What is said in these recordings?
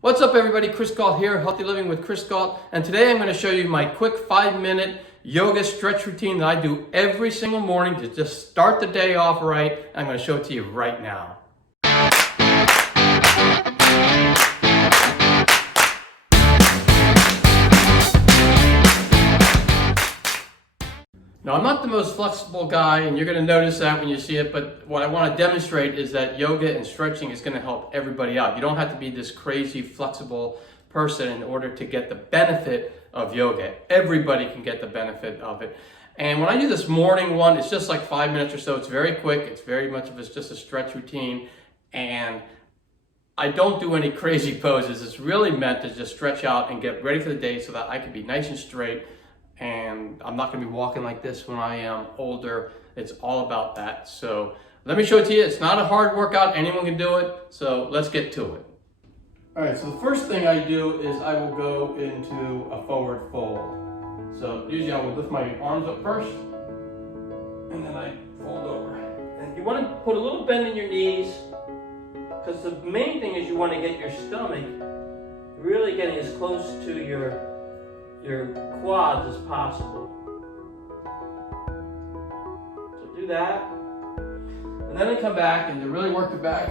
What's up everybody, Chris Gault here, Healthy Living with Chris Gault, and today I'm going to show you my quick 5-minute yoga stretch routine that I do every single morning to just start the day off right. I'm going to show it to you right now. Now, I'm not the most flexible guy, and you're going to notice that when you see it, but what I want to demonstrate is that yoga and stretching is going to help everybody out. You don't have to be this crazy flexible person in order to get the benefit of yoga. Everybody can get the benefit of it. And when I do this morning one, it's just like 5 minutes or so. It's very quick. It's very much of it's just a stretch routine. And I don't do any crazy poses. It's really meant to just stretch out and get ready for the day so that I can be nice and straight. And I'm not going to be walking like this when I am older. It's all about that. So let me show it to you. It's not a hard workout. Anyone can do it. So let's get to it. All right, so the first thing I do is I will go into a forward fold. So usually I will lift my arms up first, and then I fold over. And you want to put a little bend in your knees, because the main thing is you want to get your stomach really getting as close to your quads as possible. So do that. And then I come back, and to really work the back,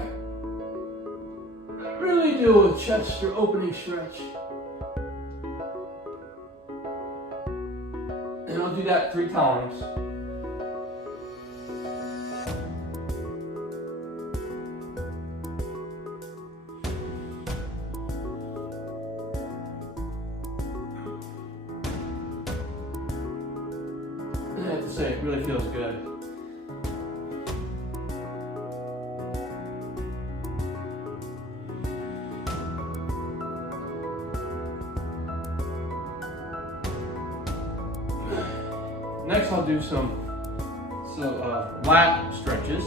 really do a chest or opening stretch. And I'll do that 3 times. I have to say, it really feels good. Next, I'll do some lat stretches.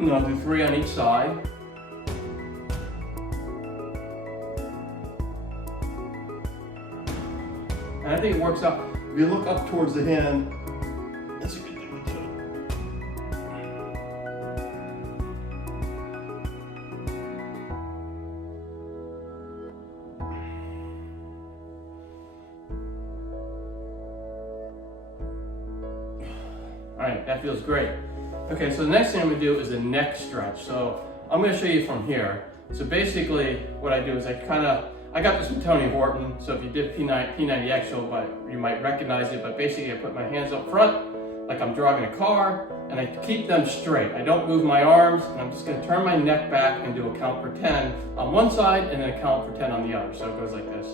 And I'll do 3 on each side. And I think it works out. If you look up towards the hand, that's a good thing to do. All right, that feels great. Okay, so the next thing I'm gonna do is a neck stretch. So I'm gonna show you from here. So basically what I do is I got this from Tony Horton. So if you did P90X, you might recognize it, but basically I put my hands up front like I'm driving a car, and I keep them straight. I don't move my arms, and I'm just gonna turn my neck back and do a count for 10 on one side and then a count for 10 on the other. So it goes like this.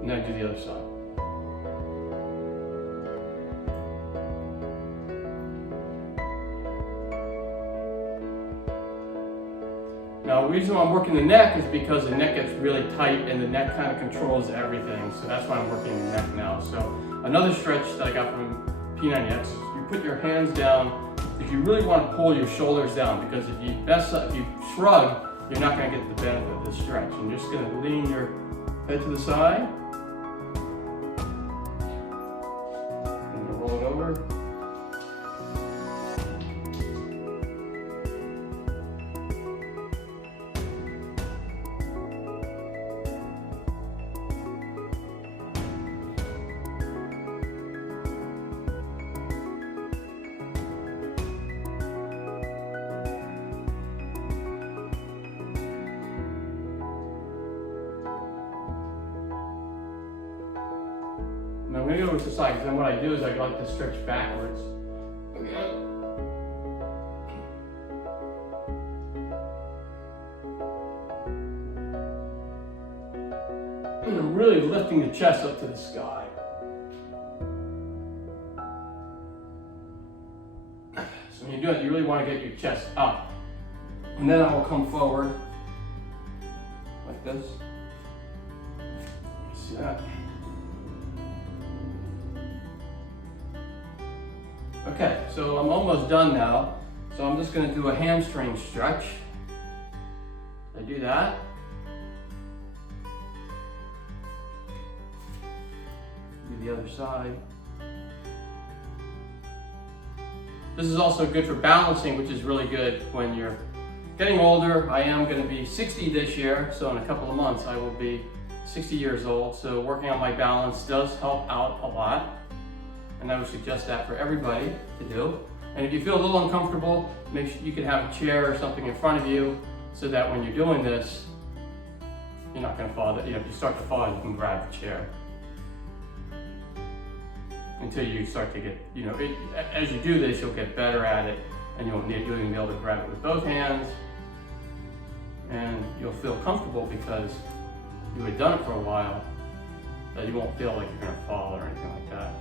Now do the other side. Now the reason why I'm working the neck is because the neck gets really tight and the neck kind of controls everything. So that's why I'm working the neck now. So another stretch that I got from P90X is you put your hands down if you really want to pull your shoulders down, because if you shrug, you're not going to get the benefit of the stretch. And you're just going to lean your head to the side. Roll it over. Now I'm going to go to the side, because then what I do is I like to stretch backwards. Okay. And I'm really lifting the chest up to the sky. So when you do it, you really want to get your chest up. And then I will come forward like this. See that? Okay, so I'm almost done now. So I'm just going to do a hamstring stretch. I do that. Do the other side. This is also good for balancing, which is really good when you're getting older. I am going to be 60 this year, so in a couple of months I will be 60 years old. So working on my balance does help out a lot, and I would suggest that for everybody to do. And if you feel a little uncomfortable, make sure you can have a chair or something in front of you so that when you're doing this, you're not going to fall. If you start to fall, you can grab the chair. Until you start to get, as you do this, you'll get better at it, and you'll be able to grab it with both hands, and you'll feel comfortable because you had done it for a while, that you won't feel like you're going to fall or anything like that.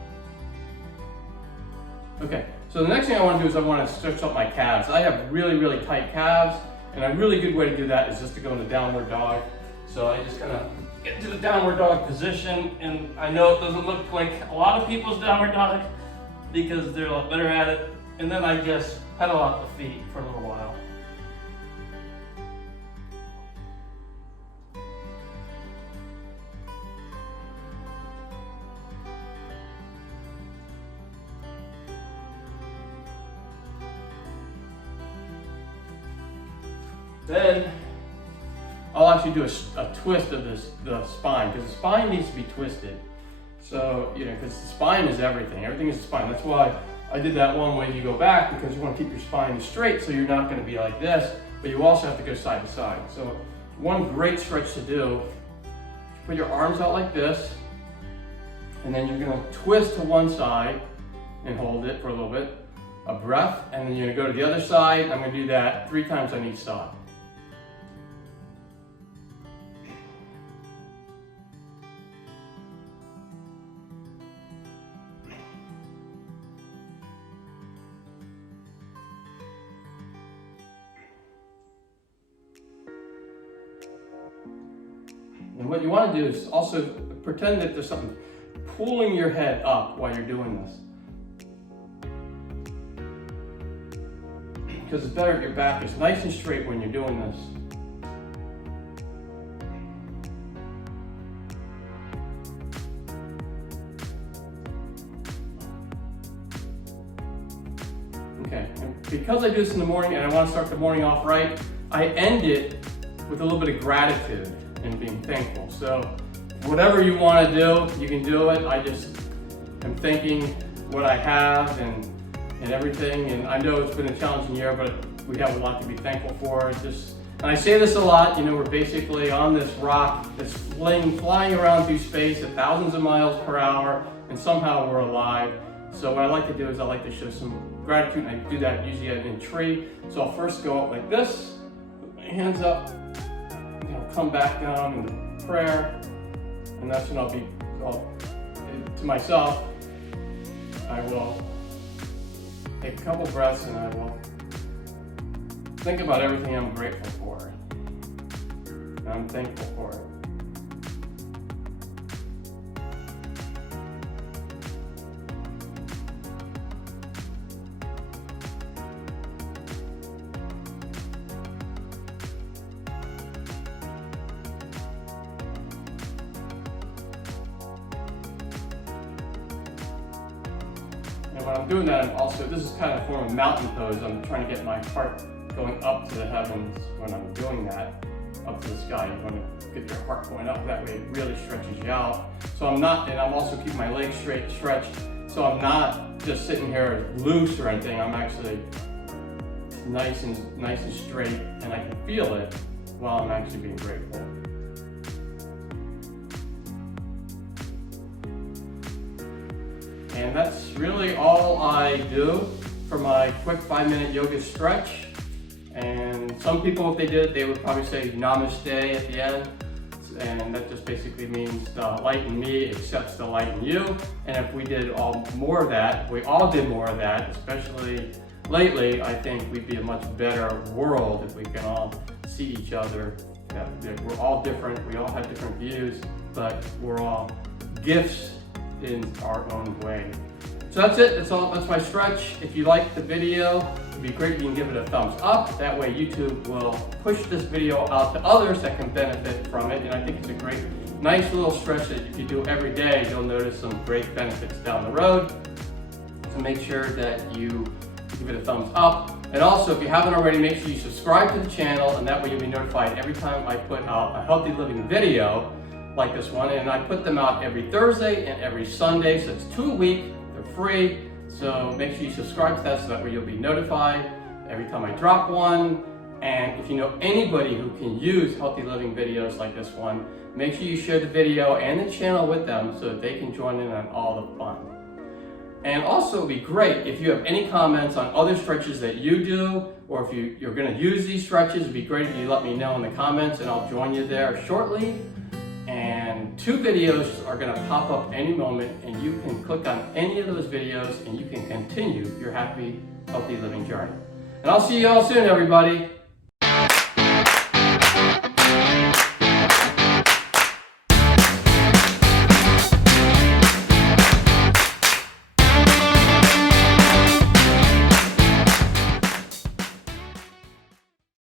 Okay, so the next thing I want to do is I want to stretch up my calves. I have really, really tight calves, and a really good way to do that is just to go into downward dog. So I just kind of get to the downward dog position, and I know it doesn't look like a lot of people's downward dog because they're a lot better at it, and then I just pedal out the feet for a little while. Then I'll actually do a twist of the spine, because the spine needs to be twisted. So, because the spine is everything. Everything is the spine. That's why I did that one way you go back, because you want to keep your spine straight so you're not going to be like this, but you also have to go side to side. So one great stretch to do, put your arms out like this, and then you're going to twist to one side and hold it for a little bit, a breath, and then you're going to go to the other side. I'm going to do that 3 times on each side. And what you want to do is also pretend that there's something pulling your head up while you're doing this. Because it's better if your back is nice and straight when you're doing this. Okay, and because I do this in the morning and I want to start the morning off right, I end it with a little bit of gratitude and being thankful. So whatever you want to do, you can do it. I just am thanking what I have and everything. And I know it's been a challenging year, but we have a lot to be thankful for. And I say this a lot, we're basically on this rock that's flying around through space at thousands of miles per hour, and somehow we're alive. So what I like to do is I like to show some gratitude, and I do that usually in a tree. So I'll first go up like this, put my hands up, come back down into prayer, and that's when to myself, I will take a couple breaths and I will think about everything I'm grateful for, and I'm thankful for it. And when I'm doing that, this is kind of a form of mountain pose. I'm trying to get my heart going up to the heavens when I'm doing that, up to the sky. You want to get your heart going up, that way it really stretches you out. So I'm also keeping my legs stretched, so I'm not just sitting here loose or anything. I'm actually nice and straight, and I can feel it while I'm actually being grateful. And that's really all I do for my quick 5-minute yoga stretch. And some people, if they did it, they would probably say namaste at the end. And that just basically means the light in me accepts the light in you. And if we did more of that, we all did more of that, especially lately, I think we'd be a much better world if we can all see each other. That we're all different, we all have different views, but we're all gifts in our own way. So that's it, that's my stretch. If you liked the video, it'd be great if you can give it a thumbs up. That way YouTube will push this video out to others that can benefit from it. And I think it's a great, nice little stretch that if you do every day, you'll notice some great benefits down the road. So make sure that you give it a thumbs up. And also, if you haven't already, make sure you subscribe to the channel, and that way you'll be notified every time I put out a healthy living video like this one. And I put them out every Thursday and every Sunday, so it's 2 a week. They're free. So make sure you subscribe to that so that way you'll be notified every time I drop one. And if you know anybody who can use healthy living videos like this one, make sure you share the video and the channel with them so that they can join in on all the fun. And also, it'd be great if you have any comments on other stretches that you do, or if you're going to use these stretches. It'd be great if you let me know in the comments, and I'll join you there shortly. And 2 videos are going to pop up any moment, and you can click on any of those videos and you can continue your happy, healthy living journey. And I'll see you all soon, everybody.